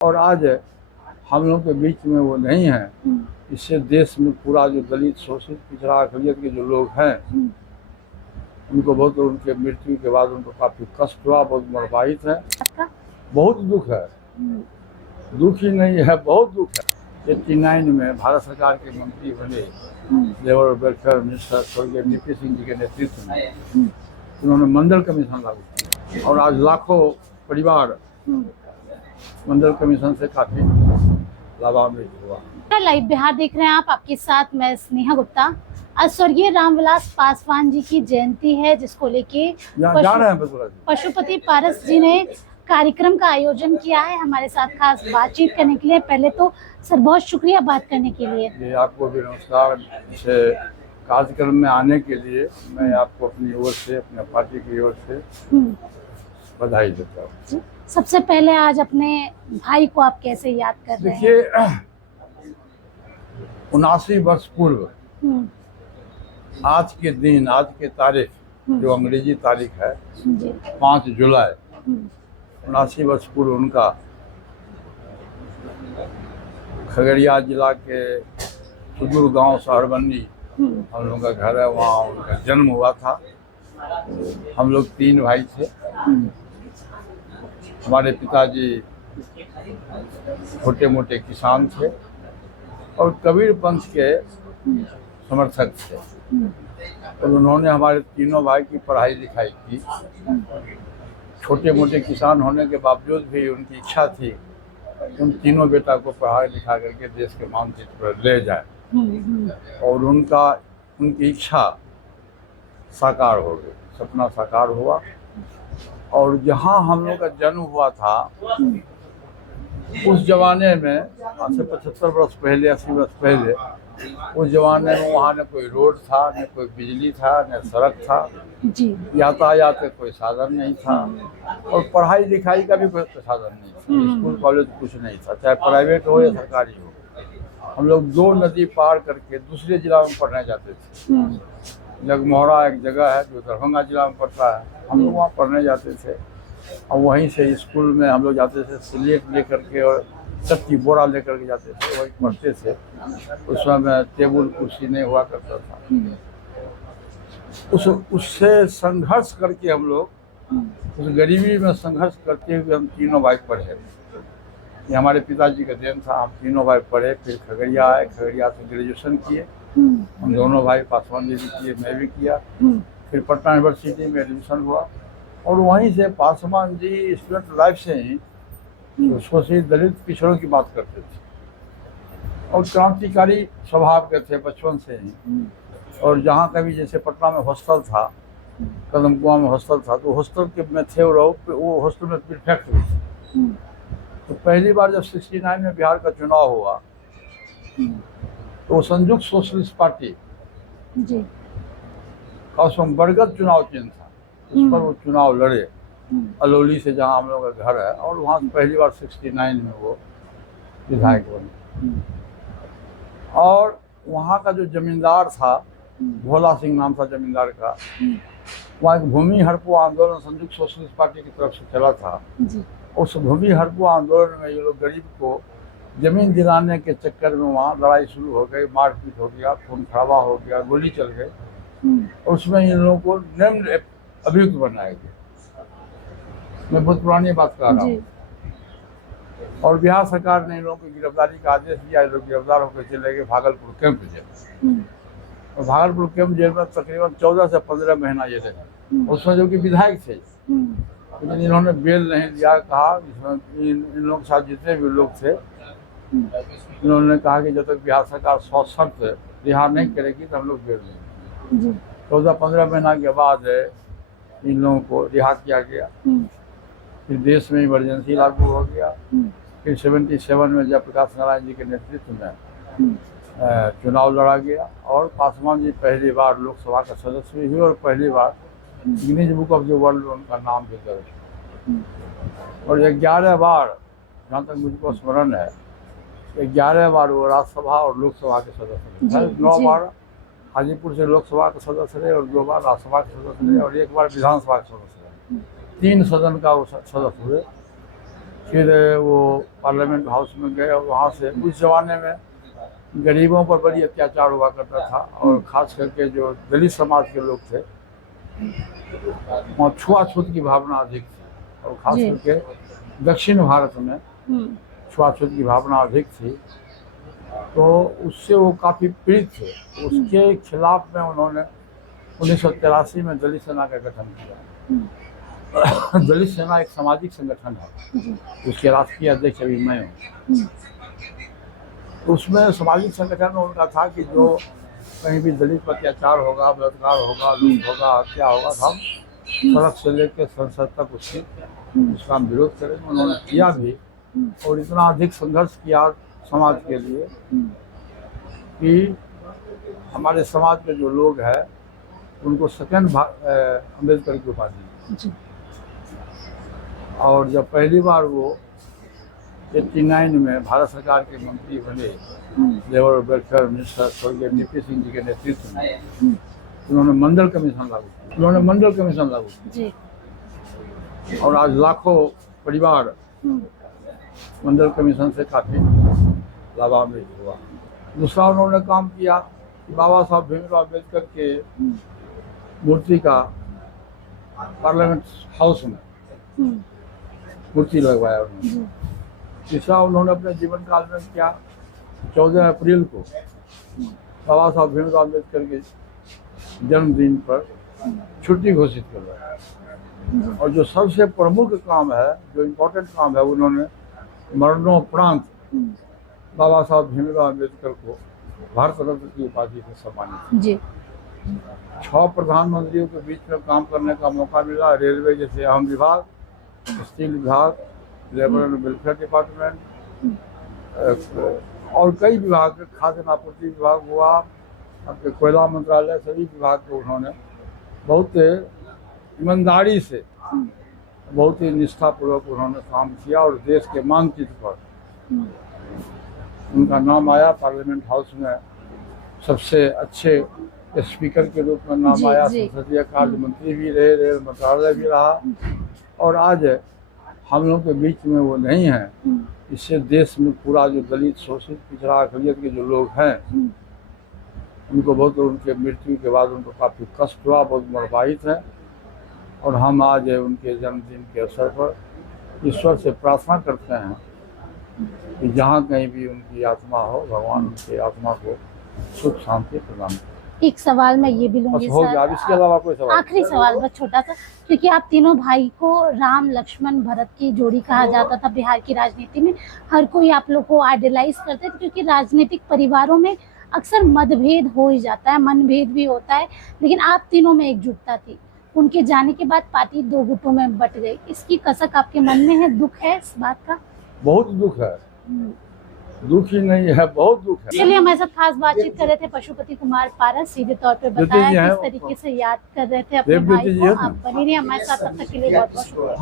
और आज हम लोग के बीच में वो नहीं है। इससे देश में पूरा जो दलित शोषित पिछड़ा अकलियत के जो लोग हैं उनको बहुत, उनके मृत्यु के बाद उनको काफी कष्ट हुआ, बहुत मर्माहित है, बहुत दुख है। दुख ही नहीं है, बहुत दुख है। 89 में भारत सरकार के मंत्री बने लेबर वेलफेयर मिनिस्टर स्वर्गीय वीपी सिंह जी के नेतृत्व में उन्होंने मंडल कमीशन लागू किया और आज लाखों परिवार मंडल कमीशन से काफी लाभान्वित हुआ। लाइव बिहार देख रहे हैं आप, आपके साथ मैं स्नेहा गुप्ता। आज स्वर्गीय रामविलास पासवान जी की जयंती है, जिसको लेके पशुपति पारस जी ने कार्यक्रम का आयोजन किया है। हमारे साथ खास बातचीत करने के लिए पहले तो सर बहुत शुक्रिया बात करने के लिए। आपको भी नमस्कार। इस कार्यक्रम में आने के लिए मैं आपको अपनी ओर से, अपने पार्टी की ओर से बधाई देता हूँ। सबसे पहले आज अपने भाई को आप कैसे याद कर रहे हैं? देखिए, 79 वर्ष पूर्व आज के दिन, आज के तारीख जो अंग्रेजी तारीख है 5 जुलाई 79 वर्ष पूर्व उनका खगड़िया जिला के सुदूर गांव सहरबंदी हम लोग का घर है, वहाँ उनका जन्म हुआ था। हम लोग 3 भाई थे। हमारे पिताजी छोटे मोटे किसान थे और कबीर पंथ के समर्थक थे और उन्होंने हमारे तीनों भाई की पढ़ाई लिखाई की। छोटे मोटे किसान होने के बावजूद भी उनकी इच्छा थी उन तीनों बेटा को पढ़ा लिखा करके देश के मानचित्र पर ले जाए और उनकी इच्छा साकार हो गई, सपना साकार हुआ। और जहाँ हम लोग का जन्म हुआ था उस जमाने में, आज से 75 वर्ष पहले, 80 वर्ष पहले, उस जमाने में वहाँ न कोई रोड था, न कोई बिजली था, न सड़क था, यातायात का कोई साधन नहीं था और पढ़ाई लिखाई का भी कोई साधन नहीं था। स्कूल कॉलेज कुछ नहीं था, चाहे प्राइवेट हो या सरकारी हो। हम लोग 2 नदी पार करके दूसरे जिला में पढ़ने जाते थे। जगमोहरा एक जगह है जो दरभंगा जिला में पड़ता है, हम लोग वहाँ पढ़ने जाते थे और वहीं से स्कूल में हम लोग जाते थे, स्लेट लेकर के और चक्की बोरा लेकर के जाते थे, वही पढ़ते थे। उस समय टेबल कुर्सी नहीं हुआ करता था। उससे संघर्ष करके हम लोग, उस गरीबी में संघर्ष करते हुए हम तीनों भाई पढ़े। ये हमारे पिताजी का देन था। हम तीनों भाई पढ़े, फिर खगड़िया आए, खगड़िया से ग्रेजुएशन किए। हम दोनों भाई, पासवान जी भी किए, मैं भी किया। फिर पटना यूनिवर्सिटी में एडमिशन हुआ और वहीं से पासवान जी स्टूडेंट लाइफ से ही शोषित दलित पिछड़ों की बात करते थे और क्रांतिकारी स्वभाव के थे बचपन से ही। और जहाँ कभी जैसे पटना में हॉस्टल था, कदम कुआं में हॉस्टल था, तो हॉस्टल के में थे और वो हॉस्टल में परफेक्ट हुई थी। तो पहली बार जब 69 में बिहार का चुनाव हुआ तो संयुक्त सोशलिस्ट पार्टी का उसमें बरगद चुनाव चिन्ह था, उस पर वो चुनाव लड़े अलौली से, जहाँ हम लोग का घर है, और वहाँ से पहली बार 69 में वो विधायक बने। और वहाँ का जो जमींदार था, भोला सिंह नाम था जमींदार का, वहाँ एक भूमि हड़पो आंदोलन संयुक्त सोशलिस्ट पार्टी की तरफ से चला था। उस भूमि हड़पो आंदोलन में ये लोग गरीब को जमीन दिलाने के चक्कर में वहाँ लड़ाई शुरू हो गई, मारपीट हो गया, खून खराबा हो गया, गोली चल गई और उसमें इन लोगों को निम्न अभियुक्त बनाया गया। मैं बहुत पुरानी बात कर रहा हूँ। और बिहार सरकार ने इन लोगों की गिरफ्तारी का आदेश दिया। लोग गिरफ्तार होकर चले गए भागलपुर कैंप जेल और भागलपुर कैंप जेल में तकरीबन 14 से 15 महीना ये रहे। उसमें जो कि विधायक थे, लेकिन इन्होंने बेल नहीं दिया। कहा इसमें इन लोगों के साथ जितने भी लोग थे, इन्होंने कहा कि जब तक बिहार सरकार सशर्त रिहा नहीं करेगी तो हम लोग बेल देंगे। 14-15 महीना के बाद इन लोगों को रिहा किया गया। फिर देश में इमरजेंसी लागू हो गया। फिर 77 में जयप्रकाश नारायण जी के नेतृत्व में चुनाव लड़ा गया और पासवान जी पहली बार लोकसभा का सदस्य हुए और पहली बार Guinness book of the world में उनका नाम भी दर्ज। और 11 बार, जहाँ तक मुझको स्मरण है, 11 बार वो राज्यसभा और लोकसभा के सदस्य रहे। 9 बार हाजीपुर से लोकसभा के सदस्य रहे और 2 बार राज्यसभा के सदस्य रहे और 1 बार विधानसभा के सदस्य रहे। 3 सदन का वो सदस्य हुए। फिर वो पार्लियामेंट हाउस में गए और वहाँ से उस जमाने में गरीबों पर बड़ी अत्याचार हुआ करता था और ख़ास करके जो दलित समाज के लोग थे वहाँ छुआछूत की भावना अधिक थी और ख़ास करके दक्षिण भारत में छुआछूत की भावना अधिक थी, तो उससे वो काफ़ी पीड़ित थे। उसके खिलाफ में उन्होंने 1983 में दलित सेना का गठन किया। दलित सेना एक सामाजिक संगठन है, उसके राष्ट्रीय अध्यक्ष अभी मैं हूँ। तो उसमें सामाजिक संगठन में उनका था कि जो कहीं भी दलित पर अत्याचार होगा, बलात्कार होगा, लूट होगा, हत्या होगा, हम सड़क से लेकर संसद तक उसका हम विरोध करेंगे। उन्होंने किया भी और इतना अधिक संघर्ष किया समाज के लिए कि हमारे समाज के जो लोग हैं उनको सेकंड अम्बेडकर की उपाधि। और जब पहली बार वो 89 में भारत सरकार के मंत्री बने, लेबर और वेलफेयर मिनिस्टर स्वर्गीय वीपी सिंह जी के नेतृत्व में, उन्होंने मंडल कमीशन लागू किया। और आज लाखों परिवार मंडल कमीशन से काफ़ी लाभान्वित हुआ। दूसरा उन्होंने काम किया कि बाबा साहब भीमराव अम्बेडकर के मूर्ति का पार्लियामेंट हाउस में मूर्ति लगवाया उन्होंने। तीसरा उन्होंने अपने जीवन काल में किया, 14 अप्रैल को बाबा साहब भीमराव अम्बेडकर के जन्मदिन पर छुट्टी घोषित करवाया। और जो सबसे प्रमुख काम है, जो इम्पोर्टेंट काम है, उन्होंने मरणोपरांत बाबा साहब भीमराव अम्बेडकर को भारत रत्न की उपाधि से सम्मानित किया। 6 प्रधानमंत्रियों के बीच में काम करने का मौका मिला। रेलवे जैसे अहम विभाग, स्टील विभाग, लेबर एंड वेलफेयर डिपार्टमेंट और कई विभाग, खाद्य आपूर्ति विभाग हुआ, आपके कोयला मंत्रालय, सभी विभाग को उन्होंने बहुत ईमानदारी से, बहुत ही निष्ठापूर्वक उन्होंने काम किया और देश के मानचित्र पर उनका नाम आया। पार्लियामेंट हाउस में सबसे अच्छे स्पीकर के रूप में नाम आया, संसदीय कार्य मंत्री भी रहे, रेल मंत्रालय भी रहा। और आज हम लोग के बीच में वो नहीं है। इससे देश में पूरा जो दलित, शोषित, पिछड़ा, अकलियत के जो लोग हैं उनको बहुत, उनके मृत्यु के बाद उनको काफ़ी कष्ट हुआ, बहुत मर्माहित है। और हम आज उनके जन्मदिन के अवसर पर ईश्वर से प्रार्थना करते हैं कि जहाँ कहीं भी उनकी आत्मा हो, भगवान उनकी आत्मा को सुख शांति प्रदान करें। एक सवाल मैं ये भी लूंगी सर, इसके अलावा कोई सवाल? आखिरी सवाल बस छोटा सा, क्योंकि आप तीनों भाई को राम लक्ष्मण भरत की जोड़ी कहा जाता था बिहार की राजनीति में। हर कोई आप लोग को आइडलाइज करते थे, क्योंकि राजनीतिक परिवारों में अक्सर मतभेद हो ही जाता है, मनभेद भी होता है, लेकिन आप तीनों में एकजुटता थी। उनके जाने के बाद पार्टी 2 गुटों में बट गई। इसकी कसक आपके मन में है? दुख है इस बात का? बहुत दुख है, दुख ही नहीं है, बहुत दुख है। चलिए, हमारे साथ खास बातचीत कर रहे थे पशुपति कुमार पारस, सीधे तौर पे बताया किस तरीके से याद कर रहे थे अपने भाई को। आप बनी रहिए हमारे साथ, तब तक के लिए बहुत बहुत शुक्रिया।